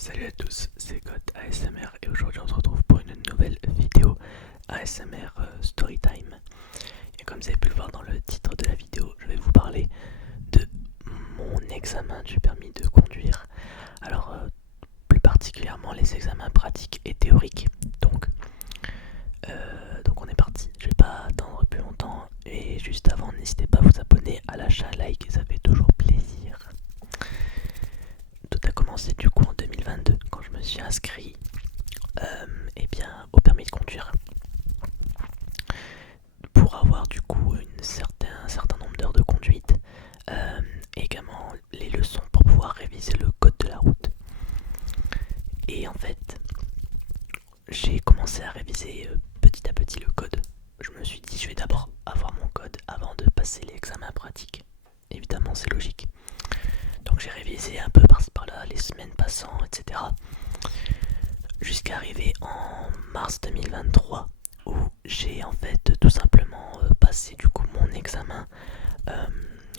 Salut à tous, c'est God ASMR et aujourd'hui on se retrouve pour une nouvelle vidéo ASMR Storytime. Et comme vous avez pu le voir dans le titre de la vidéo, je vais vous parler de mon examen du permis de conduire. Alors plus particulièrement les examens pratiques et théoriques. Donc on est parti, je vais pas attendre plus longtemps et juste avant n'hésitez pas à vous abonner, à lâcher un like, ça fait toujours plaisir. Tout a commencé du coup en 2022 quand je me suis inscrit au permis de conduire pour avoir du coup un certain nombre d'heures de conduite et également les leçons pour pouvoir réviser le code de la route. Et en fait, j'ai commencé à réviser petit à petit le code. Je me suis dit, je vais d'abord avoir mon code avant de passer l'examen pratique. Évidemment, c'est logique. Donc j'ai révisé un peu par-ci par-là, les semaines passant, etc. Jusqu'à arriver en mars 2023 où j'ai en fait tout simplement passé du coup mon examen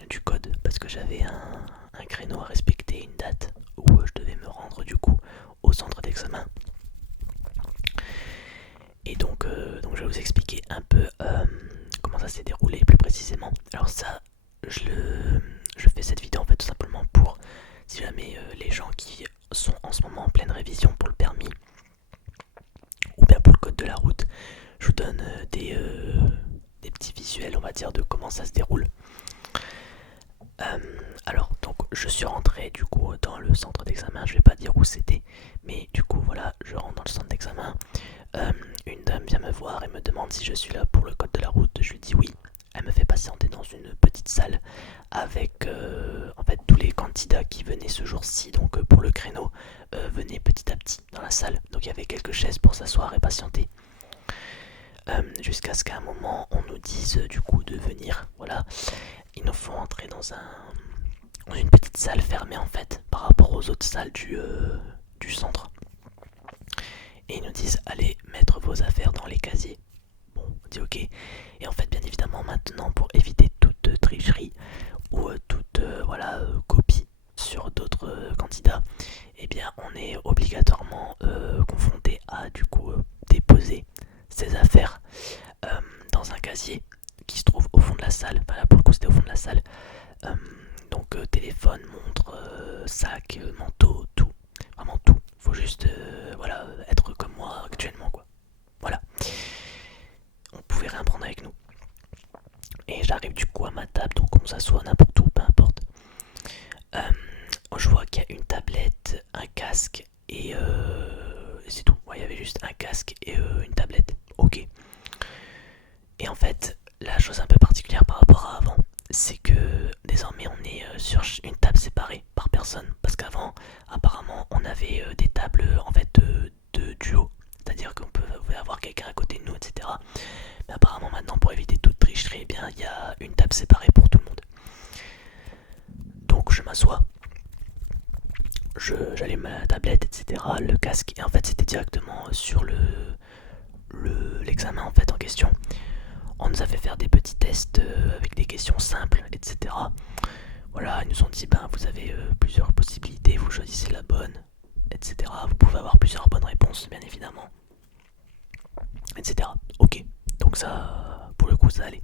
du code parce que j'avais un créneau à respecter, une date où je devais me rendre du coup au centre d'examen. Et donc je vais vous expliquer un peu comment ça s'est déroulé plus précisément. Alors ça, je fais cette vidéo en fait tout simplement pour si jamais les gens qui sont en ce moment en pleine révision pour le permis ou bien pour le code de la route, je vous donne des petits visuels on va dire de comment ça se déroule. Alors donc je suis rentré du coup dans le centre d'examen, je vais pas dire où c'était, mais du coup voilà, je rentre dans le centre d'examen. Une dame vient me voir et me demande si je suis là pour le code de la route. Je lui dis oui. Elle me fait patienter dans une petite salle avec en fait tous les candidats qui venaient ce jour-ci, donc pour le créneau, venaient petit à petit dans la salle. Donc il y avait quelques chaises pour s'asseoir et patienter. Jusqu'à ce qu'à un moment on nous dise du coup de venir. Voilà, ils nous font entrer dans une petite salle fermée en fait par rapport aux autres salles du centre. Et ils nous disent allez mettre vos affaires dans les casiers. Bon, on dit ok. Et en fait, bien évidemment, maintenant, pour éviter toute tricherie ou toute copie sur d'autres candidats, eh bien, on est obligatoirement confronté à du coup déposer ses affaires dans un casier qui se trouve au fond de la salle. Enfin, là, pour le coup, c'était au fond de la salle. Donc, téléphone, montre, sac, manteau, tout. Vraiment tout. Faut juste être comme moi actuellement, quoi. Voilà. On pouvait rien prendre avec nous. Et j'arrive du coup à ma table, donc on s'assoit n'importe où, peu importe. Je vois qu'il y a une tablette, un casque et c'est tout. Ouais, il y avait juste un casque et une tablette. Ok. Et en fait, la chose un peu particulière par rapport à avant, c'est que désormais on est sur une table séparée par personne. Parce qu'avant, apparemment, on avait des tables en fait de duo. C'est-à-dire qu'on pouvait avoir quelqu'un à côté de nous, etc. Mais apparemment maintenant, pour éviter toute tricherie, eh bien, il y a une table séparée pour tout le monde. Donc je m'assois, j'allume la tablette, etc., le casque, et en fait c'était directement sur l'examen en fait en question. On nous a fait faire des petits tests avec des questions simples, etc. Voilà, ils nous ont dit vous avez plusieurs possibilités, vous choisissez la bonne, etc. Vous pouvez avoir plusieurs bonnes réponses, bien évidemment, etc. Ok, donc ça, pour le coup, ça allait.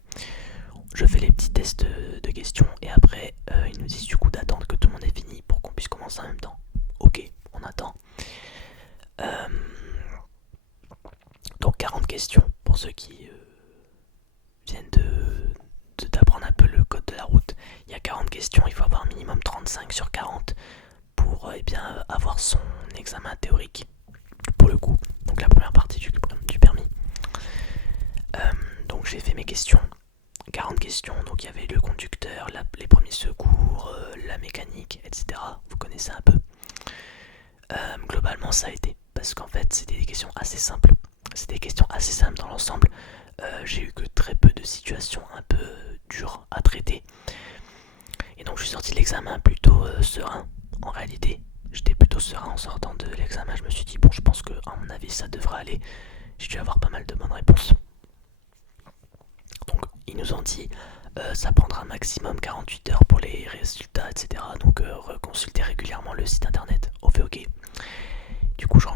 Je fais les petits tests de questions et après, ils nous disent du coup d'attendre que tout le monde ait fini pour qu'on puisse commencer en même temps. Ok, on attend. Euh, donc 40 questions pour ceux qui viennent d'apprendre un peu le code de la route. Il y a 40 questions, il faut avoir un minimum 35 sur 40 pour avoir son examen théorique pour le coup. Donc la première partie du permis. Donc j'ai fait mes questions. 40 questions, donc il y avait le conducteur, les premiers secours, la mécanique, etc. Vous connaissez un peu. Globalement ça a été, parce qu'en fait c'était des questions assez simples. C'était des questions assez simples dans l'ensemble. J'ai eu que très peu de situations un peu dures à traiter. Et donc je suis sorti de l'examen plutôt serein. En réalité, j'étais plutôt serein en sortant de l'examen. Je me suis dit bon, je pense que à mon avis ça devrait aller. J'ai dû avoir pas mal de bonnes réponses. Donc ils nous ont dit ça prendra un maximum 48 heures pour les résultats, etc. Donc reconsultez régulièrement le site internet. On fait ok.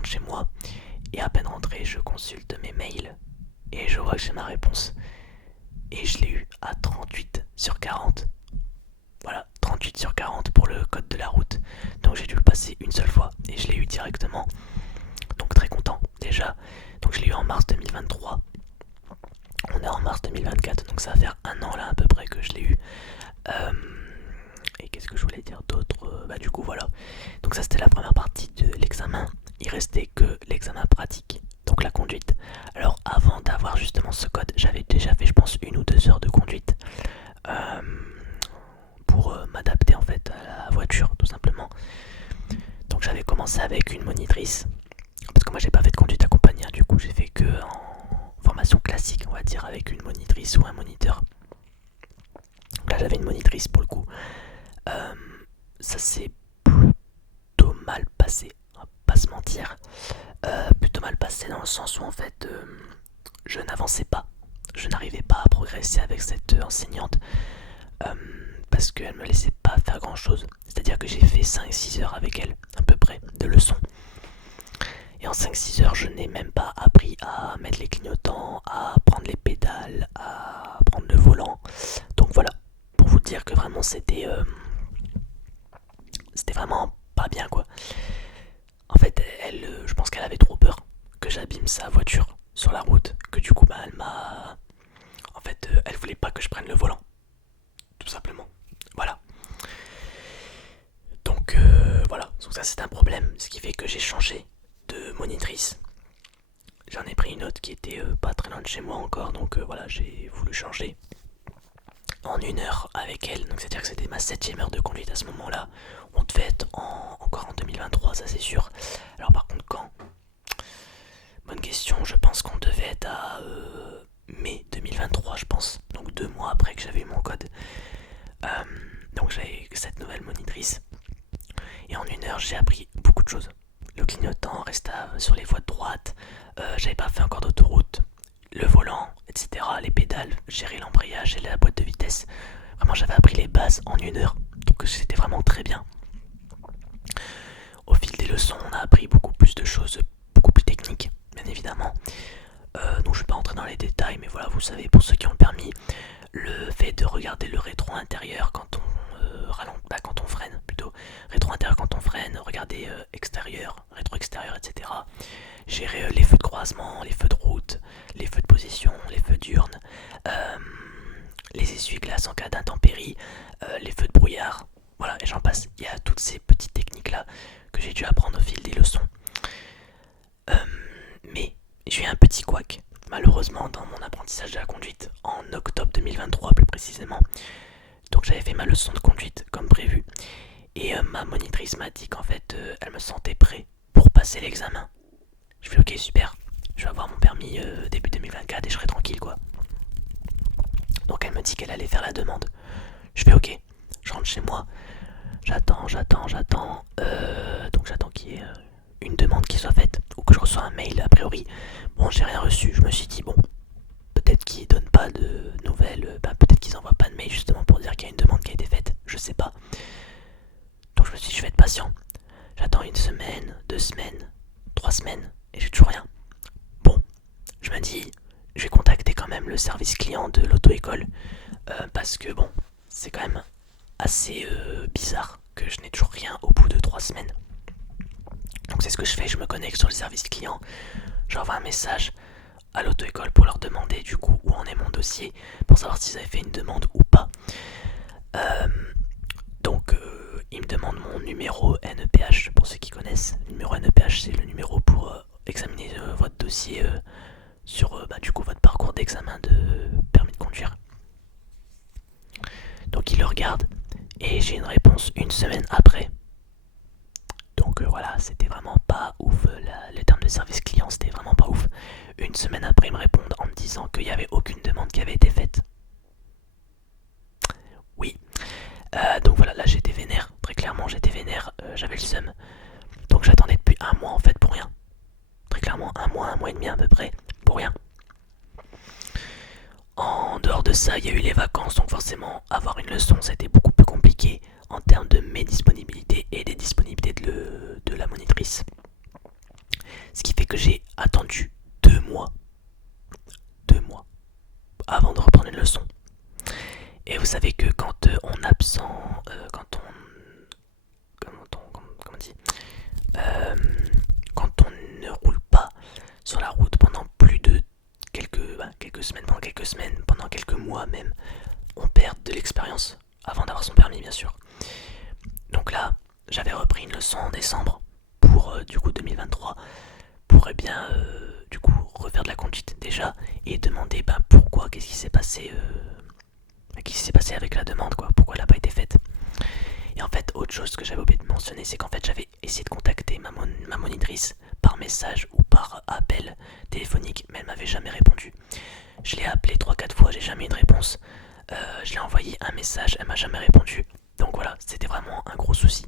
chez moi et à peine rentré, je consulte mes mails et je vois que j'ai ma réponse. Et je l'ai eu à 38 sur 40. Voilà, 38 sur 40 pour le code de la route. Donc j'ai dû le passer une seule fois et je l'ai eu directement. Donc très content déjà. Donc je l'ai eu en mars 2023. On est en mars 2024, donc ça va faire un an là à peu près que je l'ai eu. Euh, et qu'est-ce que je voulais dire d'autre? Bah du coup voilà. Donc ça c'était la première partie de l'examen. Il restait que l'examen pratique, donc la conduite. Alors avant d'avoir justement ce code, j'avais déjà fait je pense 1 ou 2 heures de conduite. Euh, pour m'adapter en fait à la voiture tout simplement. Donc j'avais commencé avec une monitrice, parce que moi j'ai pas fait de conduite accompagnée, du coup j'ai fait que en formation classique on va dire avec une monitrice ou un moniteur. Donc là j'avais une monitrice pour le coup. Euh, Ça s'est plutôt mal passé, on va pas se mentir. Plutôt mal passé dans le sens où en fait je n'avançais pas. Je n'arrivais pas à progresser avec cette enseignante. Euh, Parce qu'elle me laissait pas faire grand chose. C'est-à-dire que j'ai fait 5-6 heures avec elle, à peu près, de leçons. Et en 5-6 heures, je n'ai même pas appris à mettre les clignotants, à prendre les pédales, à prendre le volant. Donc voilà, pour vous dire que vraiment c'était vraiment pas bien quoi. En fait, elle, je pense qu'elle avait trop peur que j'abîme sa voiture sur la route, que du coup, bah, elle m'a. En fait, elle voulait pas que je prenne le volant, tout simplement. Voilà. Donc voilà, donc ça c'est un problème, ce qui fait que j'ai changé de monitrice. J'en ai pris une autre qui était pas très loin de chez moi encore, donc voilà, j'ai voulu changer en 1 heure avec elle. Donc c'est-à-dire que c'était ma 7ème heure de conduite à ce moment-là. On devait être encore en 2023, ça c'est sûr. Alors par contre quand? Bonne question, je pense qu'on devait être à mai 2023 je pense. Donc 2 mois après que j'avais eu mon code. Euh, donc j'avais cette nouvelle monitrice. Et en 1 heure, j'ai appris beaucoup de choses. Le clignotant resta sur les voies de droite, j'avais pas fait encore d'autoroute, le volant, etc. Les pédales, gérer l'embrayage et la boîte de vitesse. Vraiment, j'avais appris les bases en 1 heure, donc c'était vraiment très bien. Au fil des leçons, on a appris beaucoup plus de choses, beaucoup plus techniques, bien évidemment. Donc je vais pas entrer dans les détails, mais voilà, vous savez, pour ceux qui ont le permis, le fait de regarder le rétro intérieur quand on quand on freine plutôt, rétro intérieur quand on freine, regarder extérieur, rétro extérieur, etc. Gérer les feux de croisement, les feux de route, les feux de position, les feux diurnes, les essuie-glaces en cas d'intempérie, les feux de brouillard, voilà, et j'en passe. Il y a toutes ces petites techniques là que j'ai dû apprendre au fil des leçons. Mais j'ai eu un petit couac, malheureusement, dans mon apprentissage de la conduite, en octobre 2023 plus précisément. Donc j'avais fait ma leçon de conduite comme prévu. Et ma monitrice m'a dit qu'en fait, elle me sentait prêt pour passer l'examen. Je fais ok, super, je vais avoir mon permis début 2024 et je serai tranquille quoi. Donc elle me dit qu'elle allait faire la demande. Je fais ok, je rentre chez moi, j'attends. Donc j'attends qu'il y ait une demande qui soit faite ou que je reçois un mail a priori. Bon, j'ai rien reçu, je me suis dit bon, peut-être qu'ils donnent pas de nouvelles, peut-être qu'ils envoient pas de mail justement pour dire qu'il y a une demande qui a été faite, je sais pas. Donc je me suis dit je vais être patient. J'attends 1 semaine, 2 semaines, 3 semaines et j'ai toujours rien. Bon, je me dis je vais contacter quand même le service client de l'auto-école parce que bon, c'est quand même assez bizarre que je n'ai toujours rien au bout de 3 semaines. Donc c'est ce que je fais, je me connecte sur le service client, j'envoie un message à l'auto-école pour leur demander du coup où en est mon dossier, pour savoir s'ils avaient fait une demande ou pas. Euh, donc ils me demandent mon numéro NEPH, pour ceux qui connaissent. Le numéro NEPH c'est le numéro pour examiner votre dossier sur du coup votre parcours d'examen de permis de conduire. Donc ils le regardent et j'ai une réponse 1 semaine après. Donc voilà, c'était vraiment pas ouf. Le terme de service client, c'était vraiment pas ouf. 1 semaine après, ils me répondent en me disant qu'il n'y avait aucune demande qui avait été faite. Oui. Donc voilà, là j'étais vénère. Très clairement, j'étais vénère. J'avais le seum. Donc j'attendais depuis 1 mois en fait pour rien. Très clairement, 1 mois et demi à peu près pour rien. En dehors de ça, il y a eu les vacances, donc forcément, avoir une leçon, c'était beaucoup plus compliqué en termes de mes disponibilités et des disponibilités de la monitrice. que j'ai attendu 2 mois, 2 mois, avant de reprendre une leçon. Et vous savez que quand on est absent, comment on dit, euh, quand on ne roule pas sur la route pendant plus de quelques semaines, pendant quelques mois même, on perd de l'expérience avant d'avoir son permis, bien sûr. Donc là, j'avais repris une leçon en décembre pour du coup 2023 pour du coup refaire de la conduite déjà et demander pourquoi, qu'est-ce qui s'est passé avec la demande, quoi, pourquoi elle n'a pas été faite. Et en fait, autre chose que j'avais oublié de mentionner, c'est qu'en fait j'avais essayé de contacter ma monitrice par message ou par appel téléphonique, mais elle m'avait jamais répondu. Je l'ai appelé 3-4 fois, j'ai jamais eu de réponse. Je lui ai envoyé un message, elle m'a jamais répondu. Donc voilà, c'était vraiment un gros souci.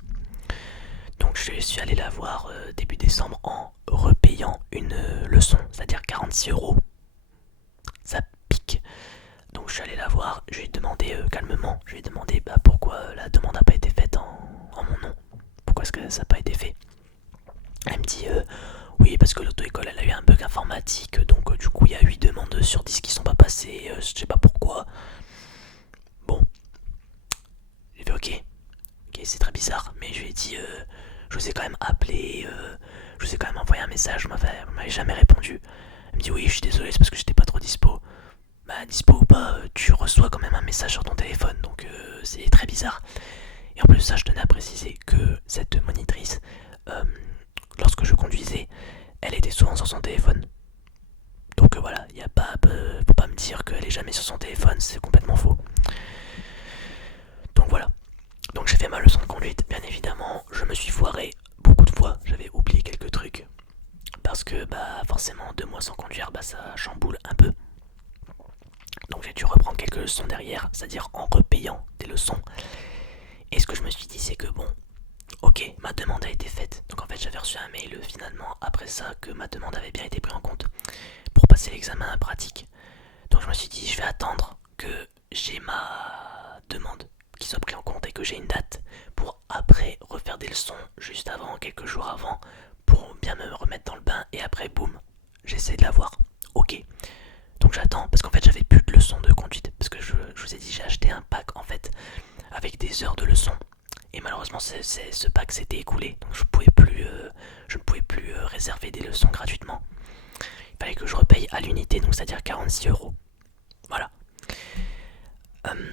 Donc je suis allé la voir début décembre en repayant une leçon, c'est-à-dire 46 €. Ça pique. Donc je suis allé la voir, je lui ai demandé calmement, je lui ai demandé pourquoi la demande n'a pas été faite en mon nom. Pourquoi est-ce que ça n'a pas été fait. Elle me dit oui parce que l'auto-école elle a eu un bug informatique, donc du coup il y a 8 demandes sur 10 qui sont pas passées, je sais pas pourquoi. Bon, j'ai fait ok c'est très bizarre, mais je lui ai dit je vous ai quand même appelé, je vous ai quand même envoyé un message, vous m'avez jamais répondu. Elle me dit oui je suis désolé c'est parce que j'étais pas trop dispo. Bah dispo ou pas, tu reçois quand même un message sur ton téléphone, donc c'est très bizarre. Et en plus de ça, je tenais à préciser que cette monitrice, euh, lorsque je conduisais, elle était souvent sur son téléphone. Donc voilà, faut pas me dire qu'elle est jamais sur son téléphone, c'est complètement faux. Donc voilà, donc j'ai fait ma leçon de conduite, bien évidemment, je me suis foiré beaucoup de fois, j'avais oublié quelques trucs. Parce que forcément 2 mois sans conduire, ça chamboule un peu. Donc j'ai dû reprendre quelques leçons derrière, c'est-à-dire en repayant des leçons. Et ce que je me suis dit, c'est que bon, ok, ma demande a été faite. Donc en fait, j'avais reçu un mail finalement après ça que ma demande avait bien été prise en compte pour passer l'examen pratique. Donc je me suis dit, je vais attendre que j'ai ma demande qui soit prise en compte et que j'ai une date pour après refaire des leçons juste avant, quelques jours avant, pour bien me remettre dans le bain et après, boum, j'essaie de l'avoir. Ok. Donc j'attends parce qu'en fait j'avais plus de leçons de conduite parce que je vous ai dit j'ai acheté un pack en fait avec des heures de leçons et malheureusement ce pack s'était écoulé donc je ne pouvais plus réserver des leçons gratuitement. Il fallait que je repaye à l'unité donc c'est à dire 46 €. Voilà.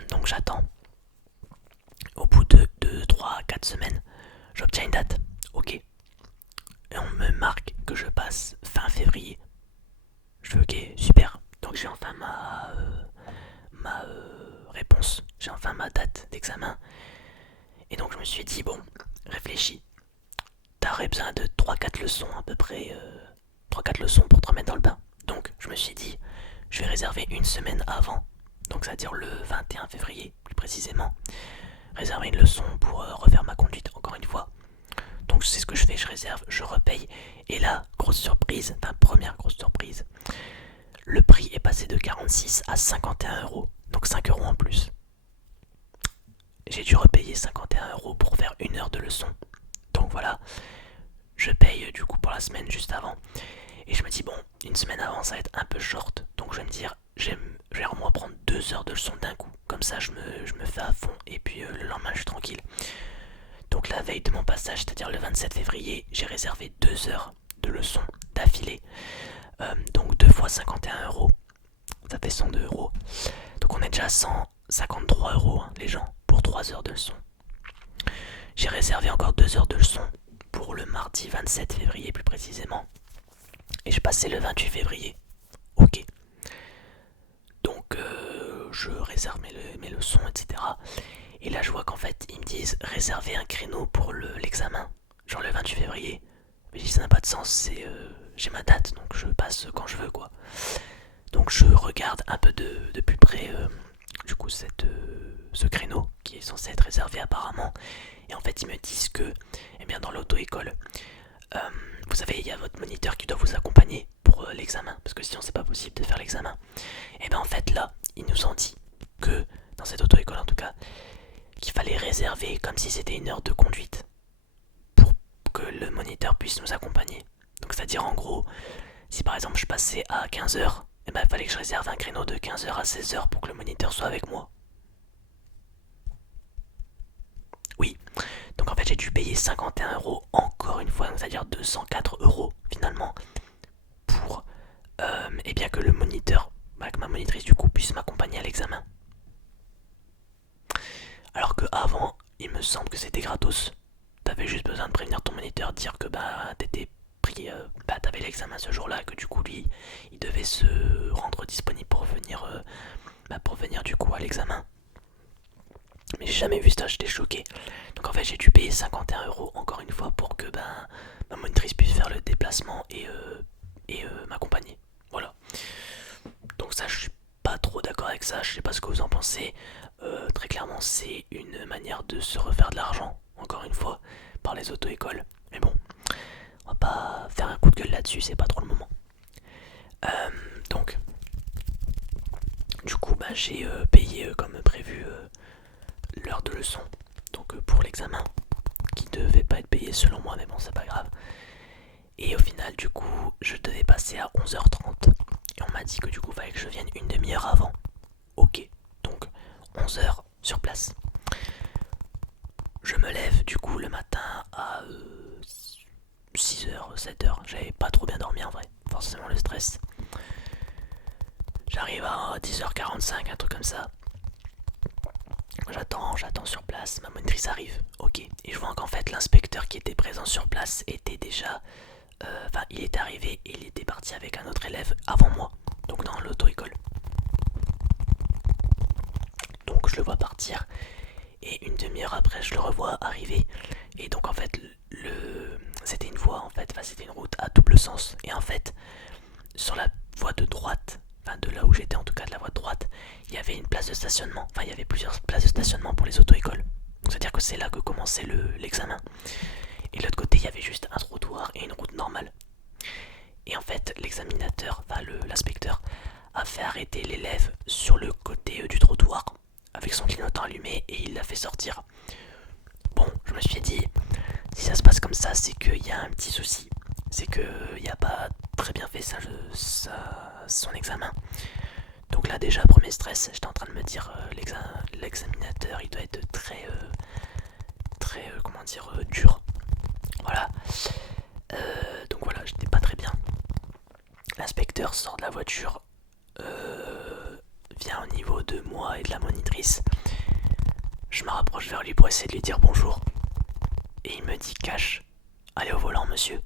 Donc j'attends. Au bout de 2, 3, 4 semaines j'obtiens une date. Ok. Et on me marque que je passe fin février. Je fais ok super. Donc j'ai enfin ma réponse, j'ai enfin ma date d'examen. Et donc je me suis dit, bon, réfléchis, t'aurais besoin de 3-4 leçons à peu près, 3-4 leçons pour te remettre dans le bain. Donc je me suis dit, je vais réserver une semaine avant, donc c'est-à-dire le 21 février plus précisément, réserver une leçon pour refaire ma conduite encore une fois. Donc c'est ce que je fais, je réserve, je repaye. Et là, grosse surprise, première grosse surprise, le prix est passé de 46 à 51 €, donc 5 € en plus. J'ai dû repayer 51 € pour faire une heure de leçon. Donc voilà, je paye du coup pour la semaine juste avant. Et je me dis, bon, une semaine avant ça va être un peu short. Donc je vais me dire, je vais au moins prendre 2 heures de leçon d'un coup. Comme ça je me fais à fond et puis le lendemain je suis tranquille. Donc la veille de mon passage, c'est-à-dire le 27 février, j'ai réservé 2 heures de leçon d'affilée. Donc 2 fois 51 €, ça fait 102 €. Donc on est déjà à 153 € les gens pour 3 heures de leçon. J'ai réservé encore 2 heures de leçon pour le mardi 27 février plus précisément. Et je passais le 28 février. Ok. Donc je réserve mes leçons, etc. Et là je vois qu'en fait ils me disent réserver un créneau pour l'examen. Genre le 28 février. Mais je dis ça n'a pas de sens, j'ai ma date donc je passe quand je veux quoi. Donc je regarde un peu de plus près du coup ce créneau qui est censé être réservé apparemment. Et en fait ils me disent que dans l'auto-école, vous savez il y a votre moniteur qui doit vous accompagner pour l'examen. Parce que sinon c'est pas possible de faire l'examen. Et en fait là ils nous ont dit que dans cette auto-école en tout cas qu'il fallait réserver comme si c'était une heure de conduite pour que le moniteur puisse nous accompagner. Donc c'est à dire en gros, si par exemple je passais à 15h, eh ben, il fallait que je réserve un créneau de 15h à 16h pour que le moniteur soit avec moi. Oui, donc en fait j'ai dû payer 51 € encore une fois, c'est-à-dire 204 € finalement, pour et bien que le moniteur, que ma monitrice du coup puisse m'accompagner à l'examen. Alors que avant, il me semble que c'était gratos. T'avais juste besoin de prévenir ton moniteur, dire que bah t'étais pris, t'avais l'examen ce jour-là, que du coup lui, il devait se rendre disponible pour venir du coup à l'examen. Mais j'ai jamais vu ça, j'étais choqué. Donc en fait j'ai dû payer 51 € encore une fois pour que ma monitrice puisse faire le déplacement et m'accompagner. Voilà. Donc ça je suis pas trop d'accord avec ça, je sais pas ce que vous en pensez. Très clairement c'est une manière de se refaire de l'argent, encore une fois, par les auto-écoles. Mais bon, on va pas faire un coup de gueule là-dessus, c'est pas trop le moment. Donc, du coup, j'ai payé comme prévu l'heure de leçon. Donc pour l'examen, qui devait pas être payé selon moi, mais bon, c'est pas grave. Et au final, du coup, je devais passer à 11h30. Et on m'a dit que du coup, il fallait que je vienne une demi-heure avant. Ok, donc 11h sur place. Je me lève du coup le matin à 6h, 7h. J'avais pas trop bien dormi en vrai, forcément le stress. J'arrive à 10h45, un truc comme ça. J'attends sur place, ma monitrice arrive, ok. Et je vois qu'en fait l'inspecteur qui était présent sur place était déjà... il est arrivé et il était parti avec un autre élève avant moi, donc dans l'auto-école. Donc je le vois partir et une demi-heure après je le revois arriver. Et donc en fait c'était une voie en fait, c'était une route à double sens. Et en fait sur la voie de droite, de là où j'étais en tout cas, de la voie de droite, il y avait une place de stationnement. Enfin, il y avait plusieurs places de stationnement pour les auto-écoles. Donc c'est-à-dire que c'est là que commençait l'examen. Et de l'autre côté, il y avait juste un trottoir et une route normale. Et en fait, l'examinateur, l'inspecteur, a fait arrêter l'élève sur le côté du trottoir avec son clignotant allumé et il l'a fait sortir. Bon, je me suis dit, si ça se passe comme ça, c'est qu'il y a un petit souci. C'est qu'il n'a pas très bien fait son examen. Donc là déjà, premier stress, j'étais en train de me dire, l'examinateur, il doit être très dur. Voilà. Donc voilà, j'étais pas très bien. L'inspecteur sort de la voiture, vient au niveau de moi et de la monitrice. Je me rapproche vers lui pour essayer de lui dire bonjour. Et il me dit cash, allez au volant monsieur.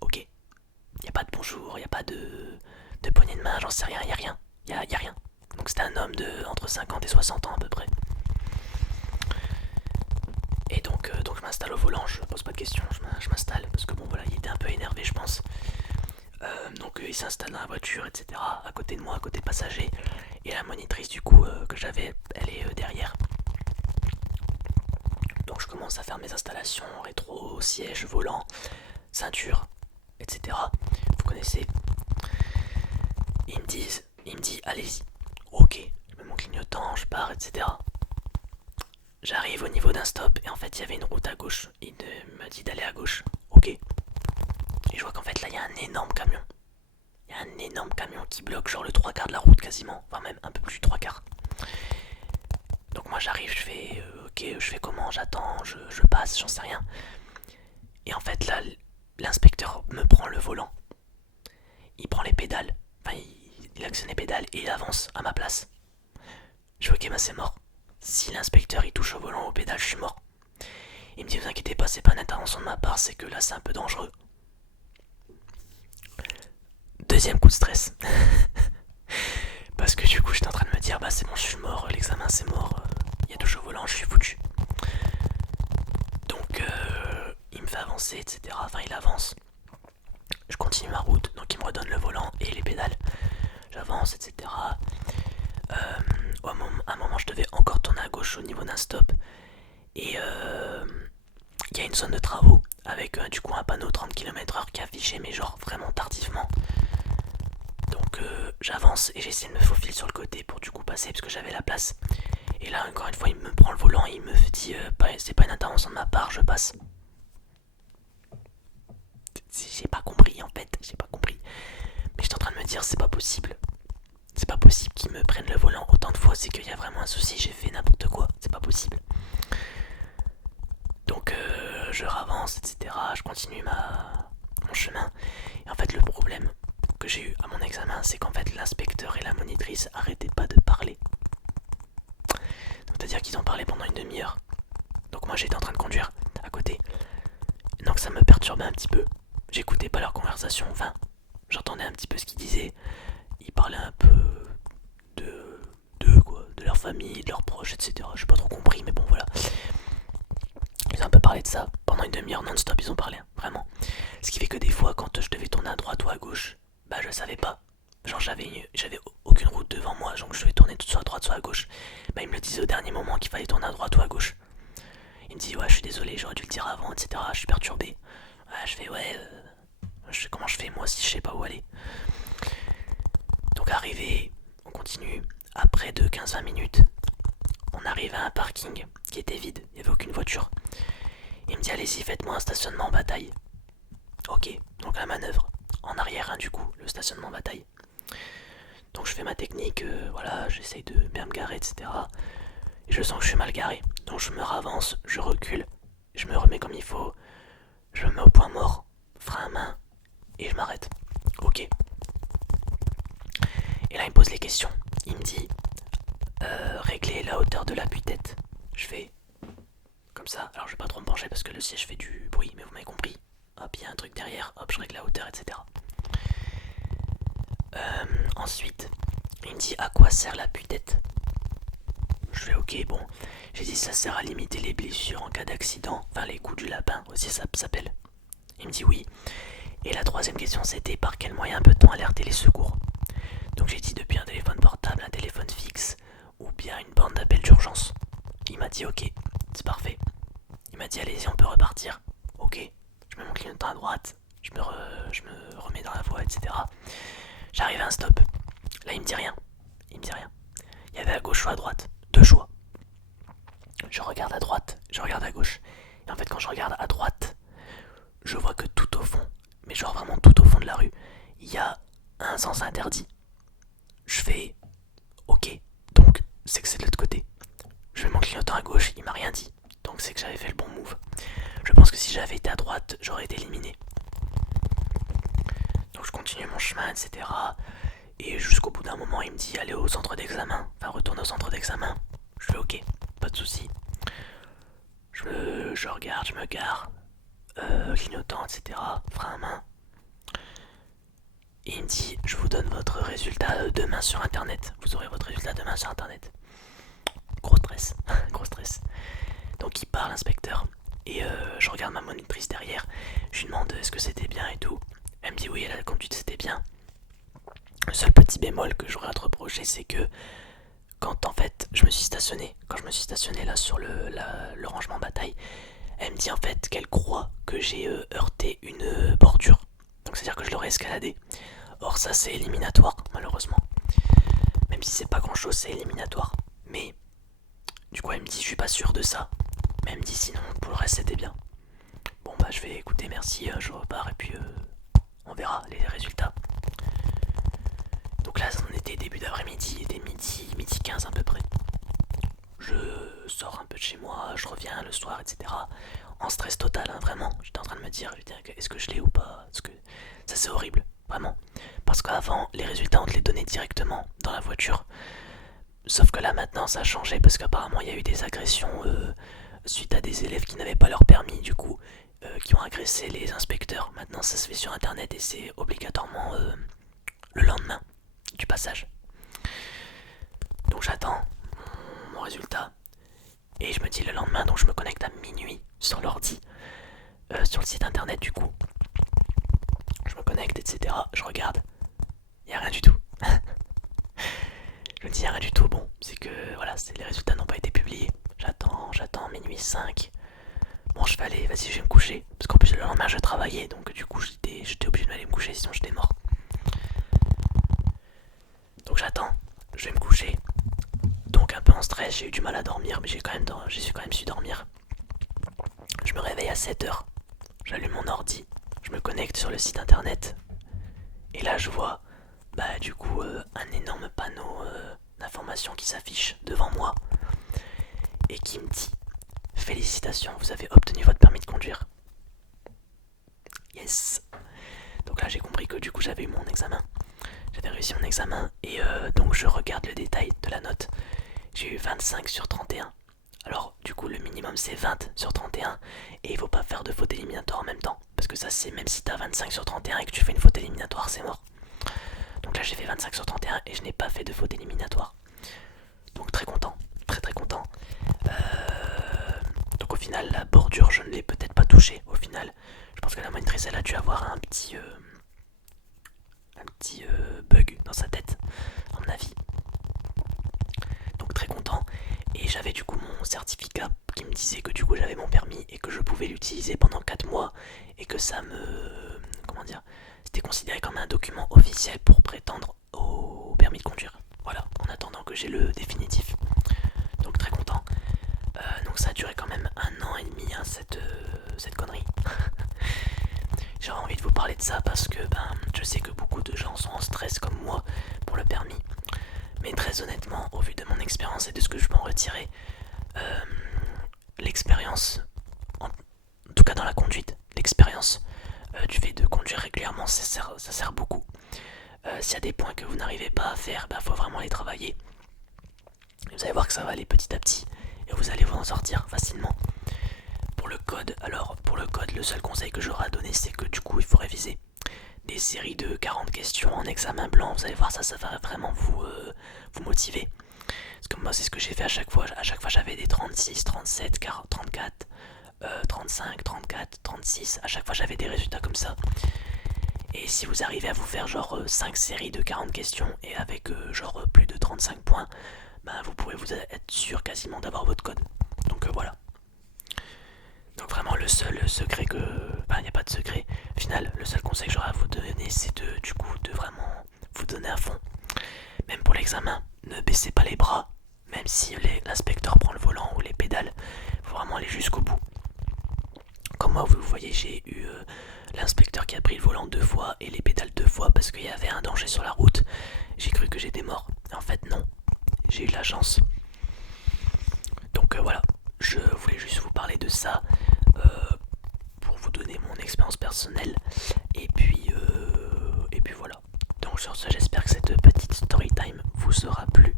Ok. Y a pas de bonjour, y a pas de poignée de main, j'en sais rien, y a rien. Y a rien. Donc c'était un homme de entre 50 et 60 ans à peu près. Et donc je m'installe au volant, je pose pas de questions, je m'installe parce que bon voilà, il était un peu énervé je pense. Donc il s'installe dans la voiture, etc. à côté de moi, à côté passager. Et la monitrice du coup que j'avais, elle est derrière. Donc je commence à faire mes installations, rétro, siège, volant, ceinture, etc. Vous connaissez. Il me dit allez-y. Ok, je mets mon clignotant, je pars, etc. J'arrive au niveau d'un stop et en fait il y avait une route à gauche. Il me dit d'aller à gauche. Ok. Et je vois qu'en fait là il y a un énorme camion. Il y a un énorme camion qui bloque genre le 3/4 de la route quasiment. Enfin même un peu plus du 3/4. Donc moi j'arrive, je fais ok, je fais comment, j'attends, je passe, j'en sais rien. Et en fait là, l'inspecteur me prend le volant. Il prend les pédales. Enfin il actionne les pédales et il avance à ma place. Je fais ok, c'est mort. Si l'inspecteur il touche au volant, au pédale, je suis mort. Il me dit vous inquiétez pas, c'est pas une intervention de ma part, c'est que là c'est un peu dangereux. Deuxième coup de stress. Parce que du coup j'étais en train de me dire c'est bon, je suis mort, l'examen c'est mort, il y a touche au volant, je suis foutu. Donc il me fait avancer, etc. Enfin il avance. Je continue ma route, donc il me redonne le volant et les pédales. J'avance, etc. À un moment je devais encore tourner à gauche au niveau d'un stop. Et il y a une zone de travaux avec du coup un panneau 30 km/h qui affichait mais genre vraiment tardivement. Donc j'avance et j'essaie de me faufiler sur le côté pour du coup passer parce que j'avais la place. Et là encore une fois il me prend le volant et il me dit c'est pas une intervention de ma part, je passe. J'ai pas dire c'est pas possible. C'est pas possible qu'ils me prennent le volant autant de fois, c'est qu'il y a vraiment un souci, j'ai fait n'importe quoi, c'est pas possible. Donc je ravance, etc. Je continue mon chemin. Et en fait le problème que j'ai eu à mon examen, c'est qu'en fait l'inspecteur et la monitrice arrêtaient pas de parler. C'est-à-dire qu'ils en parlaient pendant une demi-heure. Donc moi j'étais en train de conduire à côté. Donc ça me perturbait un petit peu. J'écoutais pas leur conversation, enfin, j'entendais un petit peu ce qu'ils disaient. Ils parlaient un peu de leur famille, de leurs proches, etc. J'ai pas trop compris, mais bon voilà. Ils ont un peu parlé de ça. Pendant une demi-heure non-stop, ils ont parlé, hein, vraiment. Ce qui fait que des fois, quand je devais tourner à droite ou à gauche, bah je savais pas. Genre j'avais aucune route devant moi, donc je devais tourner soit à droite soit à gauche. Bah ils me le disaient au dernier moment qu'il fallait tourner à droite ou à gauche. Il me dit ouais je suis désolé, j'aurais dû le dire avant, etc. Je suis perturbé. Ouais, je fais ouais, comment je fais moi si je sais pas où aller. Donc arrivé, on continue. Après de 15-20 minutes, on arrive à un parking qui était vide, il n'y avait aucune voiture. Il me dit allez-y, faites-moi un stationnement en bataille. Ok, donc la manœuvre. En arrière, hein, du coup, le stationnement en bataille. Donc je fais ma technique, voilà, j'essaye de bien me garer, etc. Et je sens que je suis mal garé. Donc je me ravance, je recule, je me remets comme il faut, je me mets au point mort, frein à main, et je m'arrête. Ok. Et là il me pose les questions. Il me dit régler la hauteur de l'appui-tête. Je fais comme ça. Alors je vais pas trop me pencher parce que le siège fait du bruit, mais vous m'avez compris. Hop, il y a un truc derrière, hop, je règle la hauteur, etc. Ensuite, il me dit à quoi sert l'appui-tête. Je fais ok, bon. J'ai dit ça sert à limiter les blessures en cas d'accident. Enfin, les coups du lapin aussi, ça s'appelle. Il me dit oui. Et la troisième question, c'était par quel moyen peut-on alerter les secours. Donc j'ai dit depuis un téléphone portable, un téléphone fixe ou bien une borne d'appel d'urgence. Il m'a dit ok, c'est parfait. Il m'a dit allez-y, on peut repartir. Ok, je mets mon clignotant à droite, je me remets dans la voie, etc. J'arrive à un stop. Là, il me dit rien. Il me dit rien. Il y avait à gauche ou à droite. Deux choix. Je regarde à droite, je regarde à gauche. Et en fait, quand je regarde à droite, je vois que tout au fond, mais genre vraiment tout au fond de la rue, il y a un sens interdit. Je fais ok, donc c'est que c'est de l'autre côté. Je mets mon clignotant à gauche, il m'a rien dit. Donc c'est que j'avais fait le bon move. Je pense que si j'avais été à droite, j'aurais été éliminé. Donc je continue mon chemin, etc. Et jusqu'au bout d'un moment, il me dit allez au centre d'examen. Enfin, retourne au centre d'examen. Je fais ok, pas de soucis. Je regarde, je me gare. Clignotant, etc. Frein à main. Et il me dit je vous donne votre résultat demain sur internet. Vous aurez votre résultat demain sur internet. Gros stress, gros stress. Donc il part l'inspecteur. Et je regarde ma monitrice derrière. Je lui demande est-ce que c'était bien et tout. Elle me dit oui, la conduite c'était bien. Le seul petit bémol que j'aurais à te reprocher, c'est que quand en fait je me suis stationné, là sur le rangement bataille, elle me dit en fait qu'elle croit que j'ai heurté une bordure. Donc c'est à dire que je l'aurais escaladé. Or ça c'est éliminatoire malheureusement. Même si c'est pas grand chose, c'est éliminatoire. Mais du coup elle me dit je suis pas sûr de ça. Mais elle me dit sinon pour le reste c'était bien. Bon bah je vais écouter, merci, je repars et puis on verra les résultats. Donc là on était début d'après-midi, il était midi 15 à peu près. Je sors un peu de chez moi, je reviens le soir, etc. En stress total, hein, vraiment. J'étais en train de me dire, est-ce que je l'ai ou pas. Parce que ça c'est horrible, vraiment. Parce qu'avant, les résultats on te les donnait directement dans la voiture. Sauf que là maintenant ça a changé parce qu'apparemment il y a eu des agressions suite à des élèves qui n'avaient pas leur permis du coup, qui ont agressé les inspecteurs. Maintenant ça se fait sur internet et c'est obligatoirement le lendemain du passage. Donc j'attends mon résultat et je me dis le lendemain, donc je me connecte à minuit sur l'ordi, sur le site internet du coup. Je me connecte, etc. Je regarde, il n'y a rien du tout. Je me dis il n'y a rien du tout, bon, c'est que voilà, les résultats n'ont pas été publiés. J'attends, minuit 5. Bon, je vais aller, vas-y, je vais me coucher. Parce qu'en plus, le lendemain, je travaillais, donc du coup, j'étais obligé d'aller me coucher, sinon j'étais mort. Donc j'attends, je vais me coucher. Donc un peu en stress, j'ai eu du mal à dormir, mais j'ai quand même su dormir. Je me réveille à 7h, j'allume mon ordi, je me connecte sur le site internet. Et là, je vois bah du coup un énorme panneau d'information qui s'affiche devant moi et qui me dit félicitations, vous avez obtenu votre permis de conduire. Yes. Donc là j'ai compris que du coup j'avais eu mon examen. J'avais réussi mon examen et donc je regarde le détail de la note. J'ai eu 25 sur 31. Alors du coup le minimum c'est 20 sur 31 et il faut pas faire de faute éliminatoire en même temps. Parce que ça c'est même si t'as 25 sur 31 et que tu fais une faute éliminatoire c'est mort. Donc là j'ai fait 25 sur 31 et je n'ai pas fait de faute éliminatoire. Donc très content, très très content. Donc au final la bordure je ne l'ai peut-être pas touchée au final. Je pense que la monitrice elle a dû avoir un petit bug dans sa tête à mon avis. Donc très content. Et j'avais du coup mon certificat qui me disait que du coup j'avais mon permis et que je pouvais l'utiliser pendant 4 mois et que ça me... Comment dire, c'était considéré comme un document officiel pour prétendre au permis de conduire. Voilà, en attendant que j'ai le définitif. Donc très content. Donc ça a duré quand même 1 an et demi hein, cette connerie. J'ai envie de vous parler de ça parce que je sais que beaucoup de gens sont en stress comme moi pour le permis. Mais très honnêtement, au vu de mon expérience et de ce que je peux en retirer, l'expérience, en tout cas dans la conduite, l'expérience du fait de conduire régulièrement, ça sert beaucoup. S'il y a des points que vous n'arrivez pas à faire, faut vraiment les travailler. Et vous allez voir que ça va aller petit à petit et vous allez vous en sortir facilement. Pour le code, alors pour le code, le seul conseil que j'aurai à donner, c'est que du coup il faut réviser des séries de 40 questions en examen blanc. Vous allez voir ça va vraiment vous motiver. Parce que moi c'est ce que j'ai fait à chaque fois. À chaque fois j'avais des 36, 37, 40, 34, 35, 34, 36. À chaque fois j'avais des résultats comme ça. Et si vous arrivez à vous faire genre 5 séries de 40 questions et avec genre plus de 35 points, vous pouvez vous être sûr quasiment d'avoir votre code. Donc voilà. Donc vraiment le seul secret que... il n'y a pas de secret. Au final, le seul conseil que j'aurais à vous donner, c'est de vraiment vous donner à fond. Même pour l'examen, ne baissez pas les bras. Même si l'inspecteur prend le volant ou les pédales, il faut vraiment aller jusqu'au bout. Comme moi, vous voyez, j'ai eu l'inspecteur qui a pris le volant 2 fois et les pédales 2 fois parce qu'il y avait un danger sur la route. J'ai cru que j'étais mort. En fait, non. J'ai eu de la chance. Donc voilà, je voulais juste vous parler de ça pour vous donner mon expérience personnelle. Et puis voilà. Donc sur ce, j'espère que cette petite story time vous sera plu.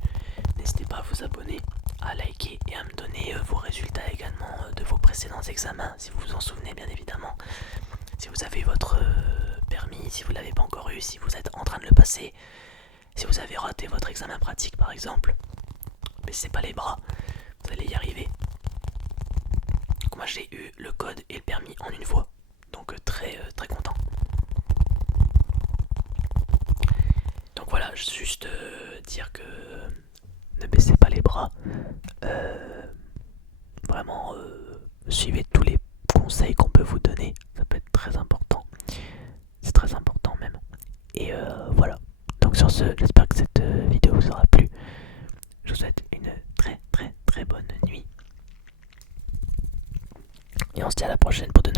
N'hésitez pas à vous abonner, à liker et à me donner vos résultats également de vos précédents examens, si vous vous en souvenez bien évidemment. Si vous avez votre permis, si vous ne l'avez pas encore eu, si vous êtes en train de le passer, si vous avez raté votre examen pratique par exemple, baissez pas les bras, vous allez y arriver. Donc moi j'ai eu le code et le permis en une fois, donc très très content. Donc voilà, juste dire que ne baissez pas les bras, vraiment suivez tous les conseils qu'on peut vous donner, ça peut être très important, c'est très important même. Et voilà, donc sur ce, j'espère que cette vidéo vous aura plu. Je vous souhaite une très très très bonne nuit. Et on se dit à la prochaine pour de